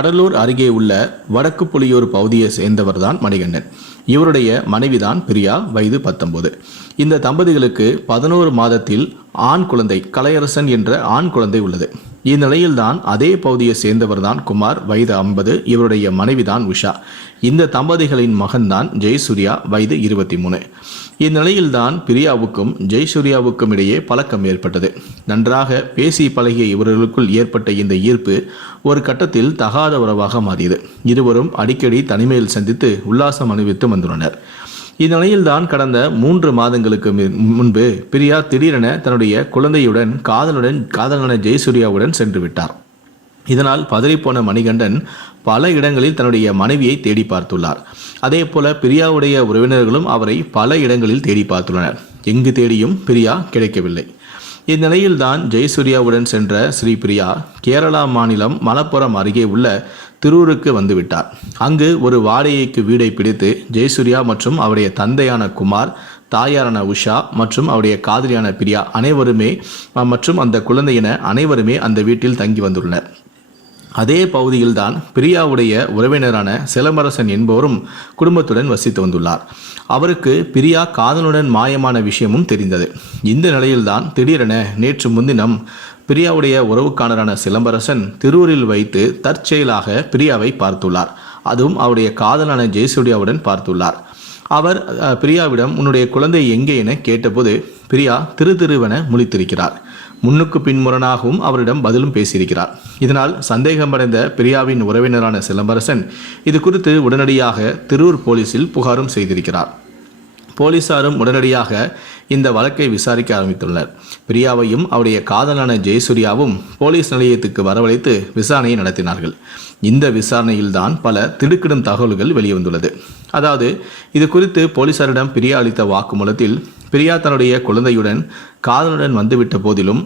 கடலூர் அருகே உள்ள வடக்கு புலியூர் பகுதியை சேர்ந்தவர்தான் மணிகண்டன். இவருடைய மனைவிதான் பிரியா வயது பத்தொன்பது. இந்த தம்பதிகளுக்கு பதினோரு மாதத்தில் ஆண் குழந்தை கலையரசன் என்ற ஆண் குழந்தை உள்ளது. இந்நிலையில்தான் அதே பகுதியை சேர்ந்தவர்தான் குமார் வயது ஐம்பது இவருடைய மனைவிதான் உஷா. இந்த தம்பதிகளின் மகன்தான் ஜெயசூர்யா வயது இருபத்தி மூணு இந்நிலையில்தான் பிரியாவுக்கும் ஜெயசூர்யாவுக்கும் இடையே பழக்கம் ஏற்பட்டது. நன்றாக பேசி பழகிய இவர்களுக்குள் ஏற்பட்ட இந்த ஈர்ப்பு ஒரு கட்டத்தில் தகாத உறவாக மாறியது. இருவரும் அடிக்கடி தனிமையில் சந்தித்து உல்லாசம் அனுபவித்து வந்துள்ளனர். இந்நிலையில்தான் கடந்த மூன்று மாதங்களுக்கு முன்பு பிரியா திடீரென தன்னுடைய குழந்தையுடன் காதலுடன் காதலன ஜெயசூர்யாவுடன் சென்று விட்டார். இதனால் பதறிப்போன மணிகண்டன் பல இடங்களில் தன்னுடைய மனைவியை தேடி பார்த்துள்ளார். அதே போல பிரியாவுடைய உறவினர்களும் அவரை பல இடங்களில் தேடி பார்த்துள்ளனர். எங்கு தேடியும் பிரியா கிடைக்கவில்லை. இந்நிலையில்தான் ஜெயசூர்யாவுடன் சென்ற ஸ்ரீபிரியா கேரளா மாநிலம் மலப்புரம் அருகே உள்ள திருவூருக்கு வந்துவிட்டார். அங்கு ஒரு வாடகைக்கு வீடை பிடித்து ஜெயசூர்யா மற்றும் அவருடைய தந்தையான குமார் தாயாரான உஷா மற்றும் அவருடைய காதலியான பிரியா அனைவருமே மற்றும் அந்த குழந்தையின அனைவருமே அந்த வீட்டில் தங்கி வந்துள்ளனர். அதே பகுதியில்தான் பிரியாவுடைய உறவினரான சிலம்பரசன் என்பவரும் குடும்பத்துடன் வசித்து வந்துள்ளார். அவருக்கு பிரியா காதலுடன் மாயமான விஷயமும் தெரிந்தது. இந்த நிலையில்தான் திடீரென நேற்று முன்தினம் பிரியாவுடைய உறவுக்காரரான சிலம்பரசன் திருவூரில் வைத்து தற்செயலாக பிரியாவை பார்த்துள்ளார். அதுவும் அவருடைய காதலான ஜெயசூர்யாவுடன் பார்த்துள்ளார். அவர் பிரியாவிடம் உன்னுடைய குழந்தை எங்கே? என கேட்டபோது பிரியா திரு திருவென முழித்திருக்கிறார். முன்னுக்கு பின்முரணாகவும் அவரிடம் பதிலும் பேசியிருக்கிறார். இதனால் சந்தேகமடைந்த பிரியாவின் உறவினரான சிலம்பரசன் இது குறித்து உடனடியாக திருவூர் போலீசில் புகாரும் செய்திருக்கிறார். போலீசாரும் உடனடியாக இந்த வழக்கை விசாரிக்க ஆரம்பித்துள்ளனர். பிரியாவையும் அவருடைய காதலான ஜெயசூர்யாவும் போலீஸ் நிலையத்துக்கு வரவழைத்து விசாரணையை நடத்தினார்கள். இந்த விசாரணையில்தான் பல திடுக்கிடும் தகவல்கள் வெளிவந்துள்ளது. அதாவது இது குறித்து போலீசாரிடம் பிரியா அளித்த வாக்குமூலத்தில் பிரியா தன்னுடைய குழந்தையுடன் காதலுடன் வந்துவிட்ட போதிலும்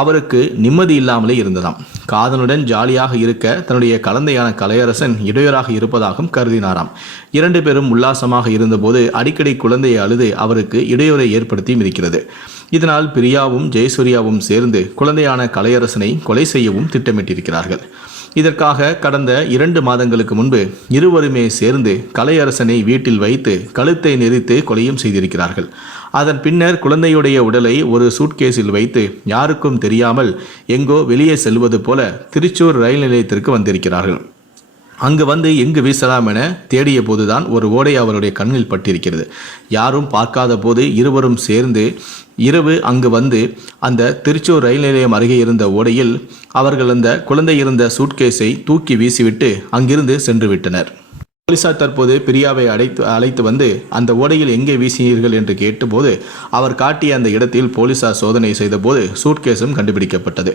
அவருக்கு நிம்மதி இல்லாமலே இருந்ததாம். காதலுடன் ஜாலியாக இருக்க தன்னுடைய கலந்தையான கலையரசன் இடையூறாக இருப்பதாகவும் கருதினாராம். இரண்டு பேரும் உல்லாசமாக இருந்தபோது அடிக்கடி குழந்தையை அழுது அவருக்கு இடையூறை ஏற்படுத்தியும் இருக்கிறது இதனால் பிரியாவும் ஜெயசூர்யாவும் சேர்ந்து குழந்தையான கலையரசனை கொலை செய்யவும் திட்டமிட்டிருக்கிறார்கள். இதற்காக கடந்த இரண்டு மாதங்களுக்கு முன்பு இருவருமே சேர்ந்து கலையரசனை வீட்டில் வைத்து கழுத்தை நெரித்து கொலையும் செய்திருக்கிறார்கள். அதன் பின்னர் குழந்தையுடைய உடலை ஒரு சூட்கேஸில் வைத்து யாருக்கும் தெரியாமல் எங்கோ வெளியே செல்வது போல திருச்சூர் ரயில் நிலையத்திற்கு வந்திருக்கிறார்கள். அங்கு வந்து எங்கு வீசலாம் என தேடிய போதுதான் ஒரு ஓடை அவருடைய கண்ணில் பட்டிருக்கிறது. யாரும் பார்க்காத போது இருவரும் சேர்ந்து இரவு அங்கு வந்து அந்த திருச்சூர் ரயில் நிலையம் அருகே இருந்த ஓடையில் அவர்கள் அந்த குழந்தை இருந்த சூட்கேஸை தூக்கி வீசிவிட்டு அங்கிருந்து சென்று விட்டனர். போலீசார் தற்போது பிரியாவை அழைத்து அழைத்து வந்து அந்த ஓடையில் எங்கே வீசினீர்கள்? என்று கேட்டபோது அவர் காட்டிய அந்த இடத்தில் போலீசார் சோதனை செய்தபோது சூட்கேஸும் கண்டுபிடிக்கப்பட்டது.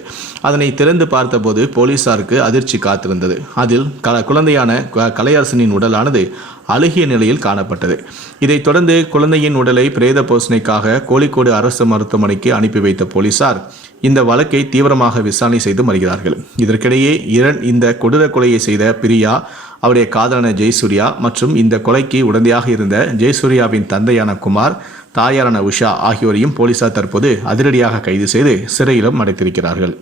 அதனை திறந்து பார்த்தபோது போலீசாருக்கு அதிர்ச்சி காத்திருந்தது. அதில் க குழந்தையான கலையரசனின் உடலானது அழுகிய நிலையில் காணப்பட்டது. இதைத் தொடர்ந்து குழந்தையின் உடலை பிரேத போசனைக்காக கோழிக்கோடு அரசு மருத்துவமனைக்கு அனுப்பி வைத்த போலீசார் இந்த வழக்கை தீவிரமாக விசாரணை செய்து வருகிறார்கள் இதற்கிடையே இரண் இந்த கொடூர கொலையை செய்த பிரியா அவருடைய காதலான ஜெயசூர்யா மற்றும் இந்த கொலைக்கு உடந்தையாக இருந்த ஜெயசூர்யாவின் தந்தையான குமார் தாயாரான உஷா ஆகியோரையும் போலீசார் தற்போது அதிரடியாக கைது செய்து சிறையிலும் அடைத்திருக்கிறார்கள்.